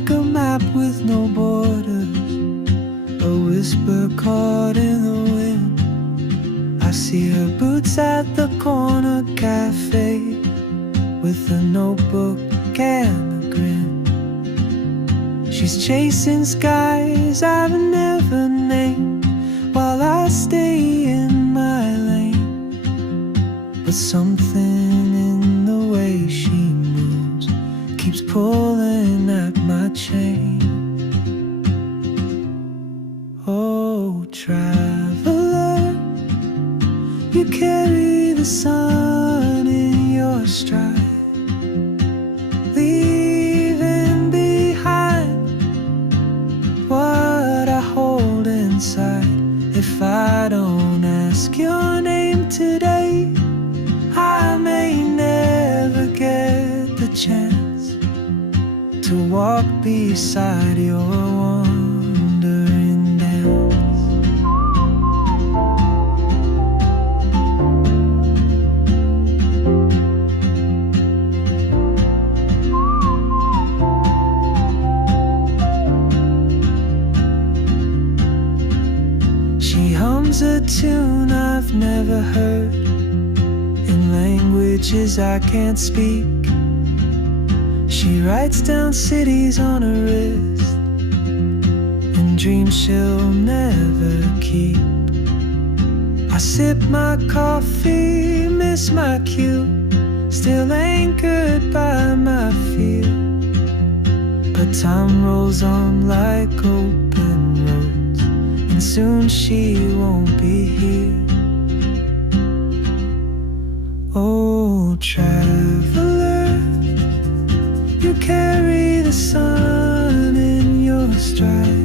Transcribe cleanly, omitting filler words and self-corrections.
like a map with no borders, a whisper caught in the wind. I see her boots at the corner cafe, with a notebook and a grin. She's chasing skies I've never named, while I stay in my lane. But something in the way she moves keeps pulling at my chain. Oh, traveler, you carry the sun in your stride, leaving behind what I hold inside. If I don't ask your name today, I may never get the chance to walk beside your wandering dance. She hums a tune I've never heard, in languages I can't speak. She writes down cities on her wrist, and dreams she'll never keep. I sip my coffee, miss my cue, still anchored by my fear. But time rolls on like open roads, and soon she won't be here. Oh, traveler, you carry the sun in your stride,